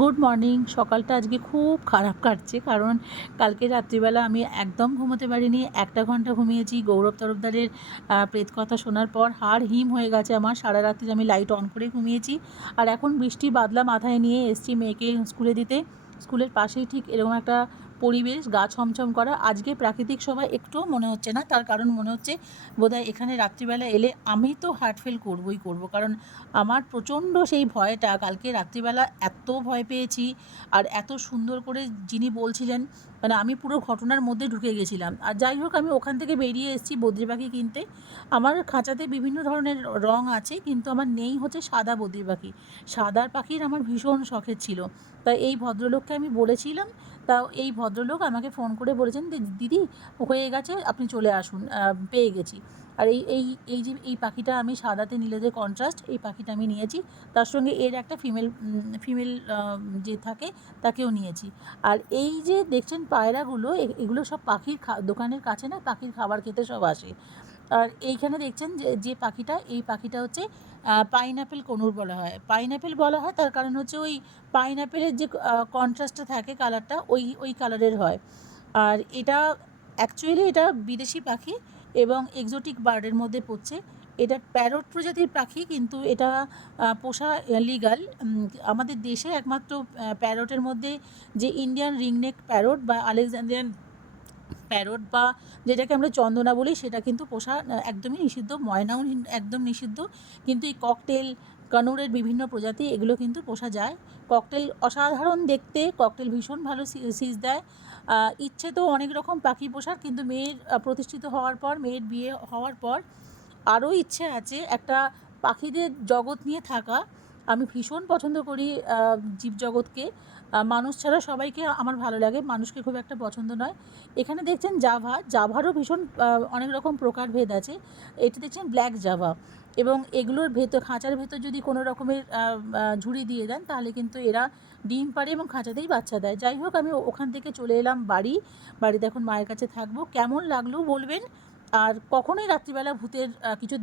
Good morning. সকালটা আজকে খুব খারাপ কাটছে, কারণ কালকে রাত্রিবেলা আমি একদম ঘুমোতে পারিনি। 1টা ঘন্টা ঘুমিয়েছি। গৌরব তরফদারের প্রেতকথা শোনার পর হাড় হিম হয়ে গেছে আমার। সারা রাত্রি আমি লাইট অন করে ঘুমিয়েছি। আর এখন বৃষ্টি বাদলা মাথায় নিয়ে এসছি মেয়েকে স্কুলে দিতে। স্কুলের পাশেই ঠিক এরকম একটা পরিবেশ, গা ছমছম করা। আজকে প্রাকৃতিক শোভা একটুও মনে হচ্ছে না, তার কারণ মনে হচ্ছে বোধহয় এখানে রাত্রিবেলা এলে আমি তো হার্ট ফেল করবই করব, কারণ আমার প্রচণ্ড সেই ভয়টা কালকে রাত্রিবেলা এত ভয় পেয়েছি। আর এত সুন্দর করে যিনি বলছিলেন, মানে আমি পুরো ঘটনার মধ্যে ঢুকে গেছিলাম। আর যাই হোক, আমি ওখান থেকে বেরিয়ে এসেছি বদ্রি পাখি কিনতে। আমার খাঁচাতে বিভিন্ন ধরনের রং আছে, কিন্তু আমার নেই হচ্ছে সাদা বদ্রি পাখি। সাদা পাখির আমার ভীষণ শখের ছিল। তাই এই ভদ্রলোককে আমি বলেছিলাম। তাও এই ভদ্রলোক আমাকে ফোন করে বলেছেন, দিদি হয়ে গেছে, আপনি চলে আসুন, পেয়ে গেছি। আর এই যে এই পাখিটা আমি সাদাতে নীলে যে কন্ট্রাস্ট, এই পাখিটা আমি নিয়েছি। তার সঙ্গে এর একটা ফিমেল যে থাকে তাকেও নিয়েছি। আর এই যে দেখছেন পায়রাগুলো, এগুলো সব পাখির দোকানের কাছে না, পাখির খাবার খেতে সব আসে। আর এইখানে দেখছেন যে পাখিটা, এই পাখিটা হচ্ছে পাইনঅ্যাপেল কোনুর বলা হয়। পাইনঅ্যাপেল বলা হয় তার কারণ হচ্ছে ওই পাইনঅ্যাপেলের যে কন্ট্রাস্টটা থাকে, কালারটা ওই কালারের হয়। আর এটা অ্যাকচুয়ালি এটা বিদেশি পাখি এবং এক্সোটিক বার্ডের মধ্যে পড়ছে। এটা প্যারট প্রজাতির পাখি, কিন্তু এটা পোষা লিগাল। আমাদের দেশে একমাত্র প্যারটের মধ্যে যে ইন্ডিয়ান রিংনেক প্যারট বা আলেকজান্দ্রিয়ান প্যারট, বা যেটাকে আমরা চন্দনা বলি, সেটা কিন্তু পোষা একদমই নিষিদ্ধ। ময়নাও একদম নিষিদ্ধ। কিন্তু এই ককটেল, কানুরের বিভিন্ন প্রজাতি, এগুলো কিন্তু পোষা যায়। ককটেল অসাধারণ দেখতে, ককটেল ভীষণ ভালো সিজ দেয়। ইচ্ছে তো অনেক রকম পাখি পোষার, কিন্তু মেয়ের প্রতিষ্ঠিত হওয়ার পর, মেয়ের বিয়ে হওয়ার পর আরও ইচ্ছে আছে একটা পাখিদের জগৎ নিয়ে থাকা। আমি ভীষণ পছন্দ করি জীবজগৎকে। মানুষ ছাড়া সবাইকে আমার ভালো লাগে, মানুষকে খুব একটা পছন্দ নয়। এখানে দেখছেন জাভারও ভীষণ অনেক রকম প্রকারভেদ আছে। এটা দেখছেন ব্ল্যাক জাভা। এবং এগুলোর খাঁচার ভেতর যদি কোনো রকমের ঝুড়ি দিয়ে দেন, তাহলে কিন্তু এরা ডিম পাড়ে এবং খাঁচাতেই বাচ্চা দেয়। যাই হোক, আমি ওখান থেকে চলে এলাম বাড়িতে এখন মায়ের কাছে থাকবো। কেমন লাগলো বলবেন। আর কখনোই রাত্রিবেলা ভূতের কিছু